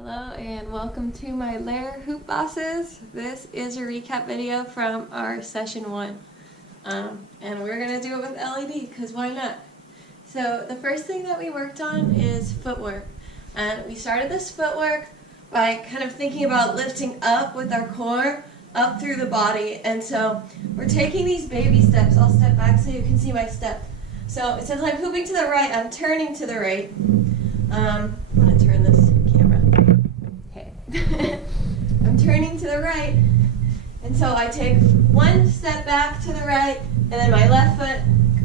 Hello and welcome to my Lair Hoop Bosses. This is a recap video from our session 1. And we're going to do it with LED because why not? So the first thing that we worked on is footwork. And we started this footwork by kind of thinking about lifting up with our core up through the body. And so we're taking these baby steps. I'll step back so you can see my step. So since I'm hooping to the right, I'm turning to the right. I'm going to turn this camera. Okay. I'm turning to the right, and so I take one step back to the right, and then my left foot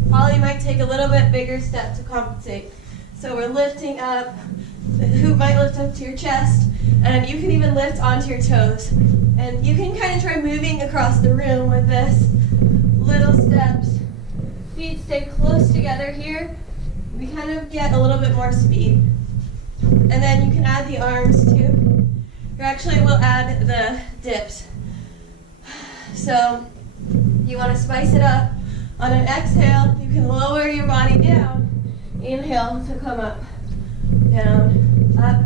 probably might take a little bit bigger step to compensate. So we're lifting up. The hoop might lift up to your chest, and you can even lift onto your toes. And you can kind of try moving across the room with this. Little steps. Feet stay close together here. We kind of get a little bit more speed. And then you can add the arms too. You actually will add the dips. So you want to spice it up. On an exhale, you can lower your body down. Inhale to come up. Down, up,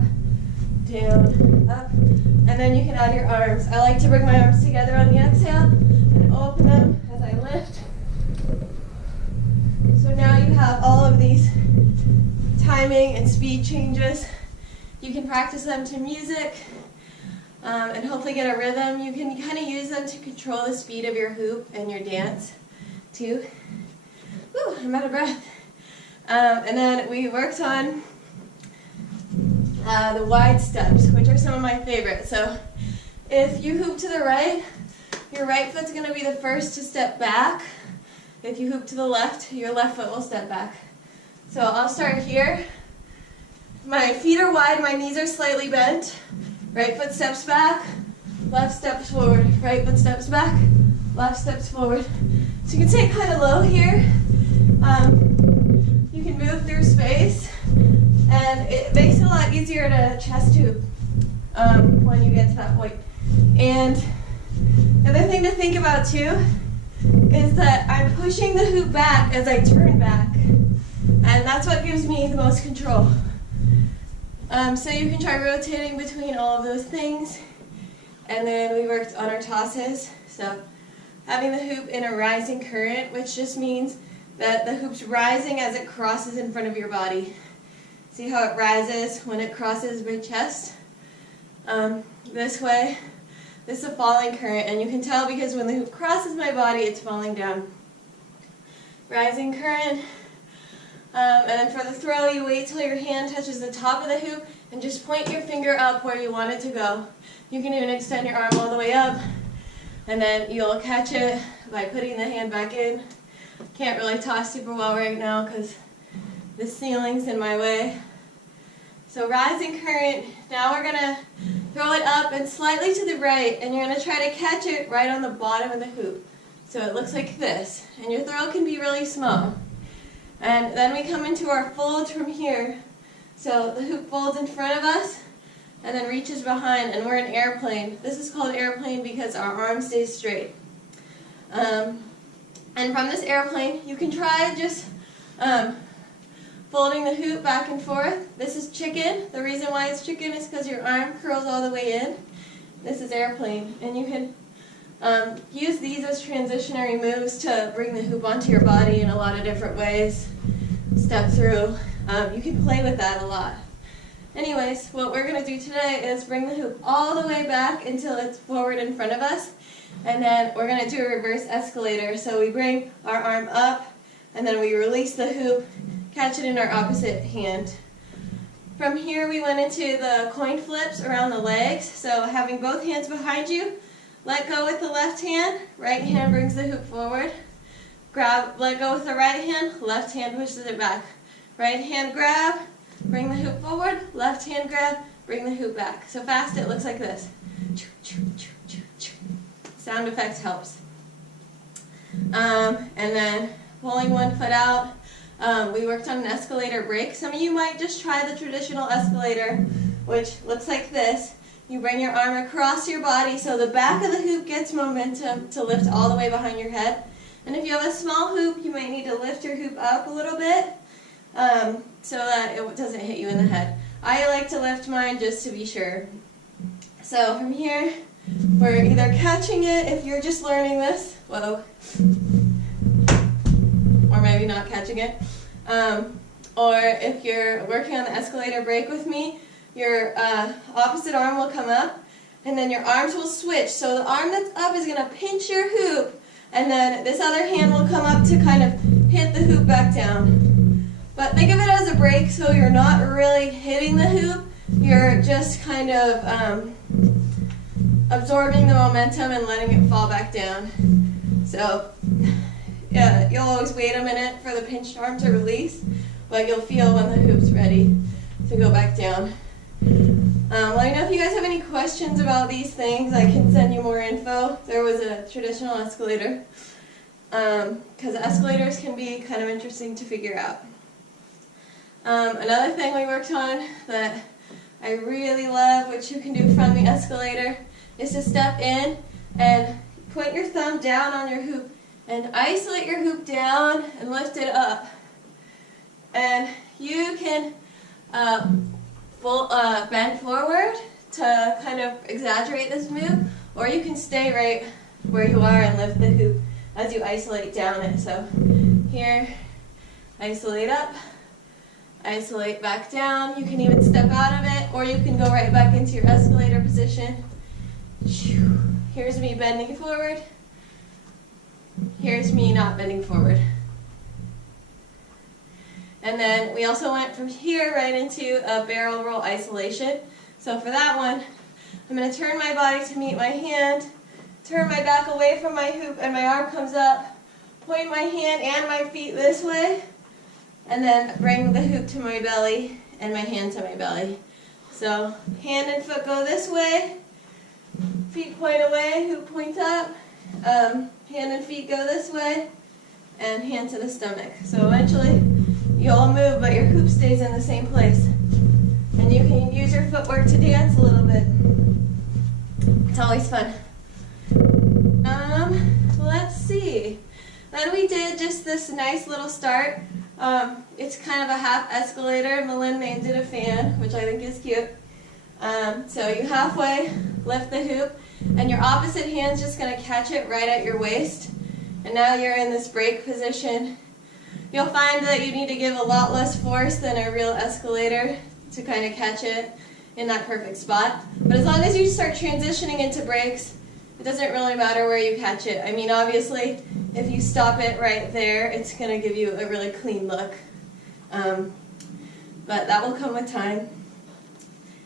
down, up. And then you can add your arms. I like to bring my arms together on the exhale and open them as I lift. So now you have all of these timing and speed changes. You can practice them to music and hopefully get a rhythm. You can kind of use them to control the speed of your hoop and your dance too. Whew, I'm out of breath. And then we worked on the wide steps, which are some of my favorites. So if you hoop to the right, your right foot's going to be the first to step back. If you hoop to the left, your left foot will step back. So I'll start here. My feet are wide, my knees are slightly bent. Right foot steps back, left steps forward. Right foot steps back, left steps forward. So you can stay kind of low here. You can move through space, and it makes it a lot easier to chest hoop when you get to that point. And the other thing to think about too is that I'm pushing the hoop back as I turn back. And that's what gives me the most control. So you can try rotating between all of those things. And then we worked on our tosses. So having the hoop in a rising current, which just means that the hoop's rising as it crosses in front of your body. See how it rises when it crosses my chest? This way. This is a falling current, and you can tell because when the hoop crosses my body, it's falling down. Rising current. And then for the throw, you wait till your hand touches the top of the hoop and just point your finger up where you want it to go. You can even extend your arm all the way up, and then you'll catch it by putting the hand back in. Can't really toss super well right now because the ceiling's in my way. So rising current. Now we're going to throw it up and slightly to the right, and you're going to try to catch it right on the bottom of the hoop. So it looks like this, and your throw can be really small. And then we come into our folds from here. So the hoop folds in front of us and then reaches behind, and we're an airplane. This is called airplane because our arm stays straight. And from this airplane, you can try just folding the hoop back and forth. This is chicken. The reason why it's chicken is because your arm curls all the way in. This is airplane. And you can use these as transitionary moves to bring the hoop onto your body in a lot of different ways. Step through. You can play with that a lot. Anyways, what we're going to do today is bring the hoop all the way back until it's forward in front of us. And then we're going to do a reverse escalator. So we bring our arm up, and then we release the hoop, catch it in our opposite hand. From here we went into the coin flips around the legs. So having both hands behind you, let go with the left hand, right hand brings the hoop forward. Grab, let go with the right hand, left hand pushes it back. Right hand grab, bring the hoop forward, left hand grab, bring the hoop back. So fast it looks like this. Sound effects helps. And then pulling one foot out. We worked on an escalator break. Some of you might just try the traditional escalator, which looks like this. You bring your arm across your body so the back of the hoop gets momentum to lift all the way behind your head. And if you have a small hoop, you might need to lift your hoop up a little bit so that it doesn't hit you in the head. I like to lift mine just to be sure. So from here, we're either catching it if you're just learning this, whoa, or maybe not catching it, or if you're working on the escalator break with me, your opposite arm will come up, and then your arms will switch. So the arm that's up is going to pinch your hoop, and then this other hand will come up to kind of hit the hoop back down. But think of it as a break, so you're not really hitting the hoop, you're just kind of absorbing the momentum and letting it fall back down. So yeah, you'll always wait a minute for the pinched arm to release, but you'll feel when the hoop's ready to go back down. Let me know if you guys have any questions about these things. I can send you more info. There was a traditional escalator, because escalators can be kind of interesting to figure out. Another thing we worked on that I really love, which you can do from the escalator, is to step in and point your thumb down on your hoop and isolate your hoop down and lift it up. And you can bend forward to kind of exaggerate this move, or you can stay right where you are and lift the hoop as you isolate down it. So here, isolate up, isolate back down. You can even step out of it, or you can go right back into your escalator position. Here's me bending forward. Here's me not bending forward. And then we also went from here right into a barrel roll isolation. So for that one, I'm going to turn my body to meet my hand, turn my back away from my hoop, and my arm comes up, point my hand and my feet this way, and then bring the hoop to my belly and my hand to my belly. So hand and foot go this way, feet point away, hoop points up, hand and feet go this way, and hand to the stomach. So eventually you all move, but your hoop stays in the same place. And you can use your footwork to dance a little bit. It's always fun. Let's see. Then we did just this nice little start. It's kind of a half escalator. Malin named it a fan, which I think is cute. So you halfway lift the hoop, and your opposite hand's just going to catch it right at your waist. And now you're in this break position. You'll find that you need to give a lot less force than a real escalator to kind of catch it in that perfect spot. But as long as you start transitioning into breaks, it doesn't really matter where you catch it. I mean, obviously, if you stop it right there, it's going to give you a really clean look. But that will come with time.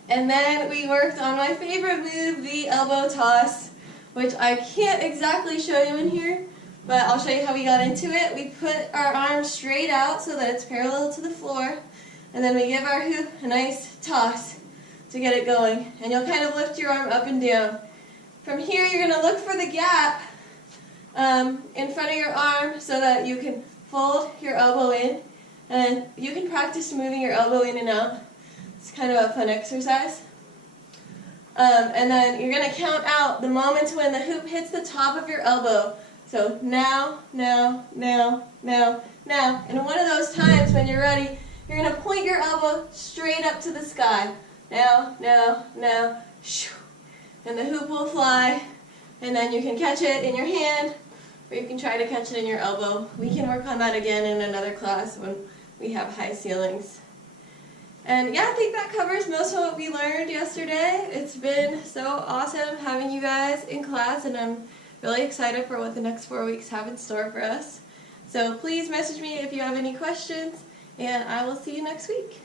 And then we worked on my favorite move, the elbow toss, which I can't exactly show you in here, but I'll show you how we got into it. We put our arms straight out so that it's parallel to the floor, and then we give our hoop a nice toss to get it going. And you'll kind of lift your arm up and down. From here, you're going to look for the gap in front of your arm so that you can fold your elbow in, and you can practice moving your elbow in and out. It's kind of a fun exercise. And then you're going to count out the moments when the hoop hits the top of your elbow. So now, now, now, now, now. And one of those times when you're ready, you're going to point your elbow straight up to the sky. Now, now, now, shoo. And the hoop will fly, and then you can catch it in your hand, or you can try to catch it in your elbow. We can work on that again in another class when we have high ceilings. And yeah, I think that covers most of what we learned yesterday. It's been so awesome having you guys in class, and I'm really excited for what the next 4 weeks have in store for us. So please message me if you have any questions, and I will see you next week.